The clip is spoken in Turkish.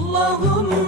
Allah'ım